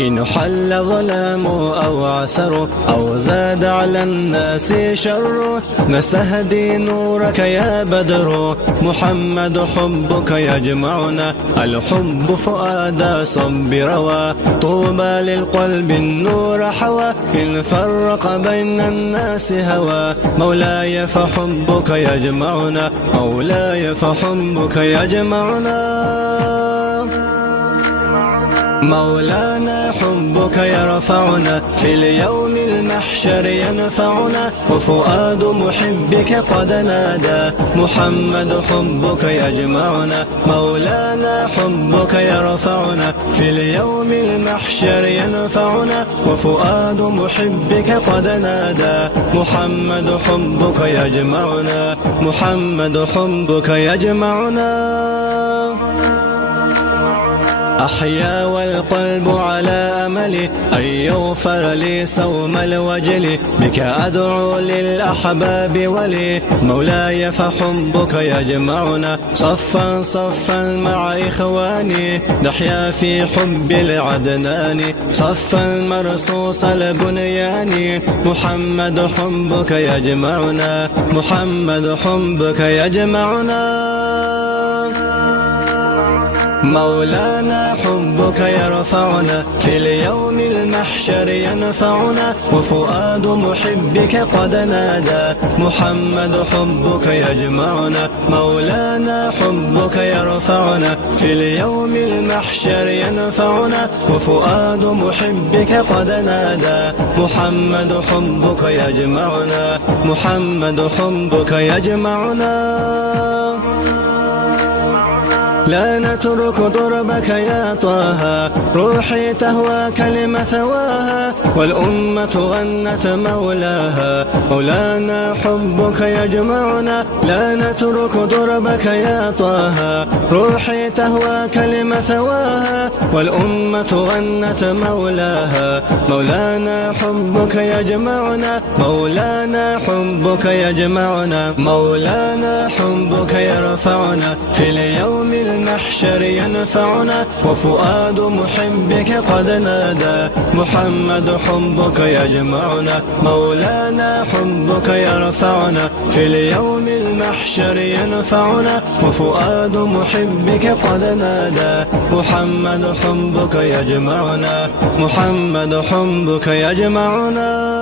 إن حل ظلام أو عسر أو زاد على الناس شر نستهدي نورك يا بدر محمد حبك يجمعنا الحب فؤاد صب روى طوبى للقلب النور حوى إن فرق بين الناس هوى مولاي فحبك يجمعنا مولاي فحبك يجمعنا مولانا حبك يرفعنا في اليوم المحشر ينفعنا وفؤاد محبك قد نادى محمد حبك يجمعنا مولانا حبك يرفعنا في اليوم المحشر ينفعنا وفؤاد محبك قد نادى محمد حبك يجمعنا محمد حبك يجمعنا أحيا والقلب على أملي أن يغفر لي صوم الوجل بك أدعو للأحباب ولي مولاي فحبك يجمعنا صفا صفا مع إخواني نحيا في حب العدنان صفا مرصوص البنيان محمد حبك يجمعنا محمد حبك يجمعنا مولانا حبك يرفعنا في اليوم المحشر ينفعنا وفؤاد محبك قد نادى محمد حبك يجمعنا مولانا حبك يرفعنا في اليوم المحشر ينفعنا وفؤاد محبك قد نادى محمد حبك يجمعنا محمد حبك يجمعنا لا نترك دربك يا طه روحي تهواك لمثواها والأمة غنت مولاها مولانا حبك يجمعنا لا نترك دربك يا طه روحي تهواك لمثواها والأمة غنت مولاها مولانا حبك يجمعنا مولانا حبك يجمعنا مولانا حبك يرفعنا في اليوم المحشر ينفعنا وفؤاد محبك قد نادى محمد حبك يجمعنا مولانا حبك يرفعنا في اليوم المحشر ينفعنا وفؤاد محبك قد نادى محمد حبك يجمعنا محمد حبك يجمعنا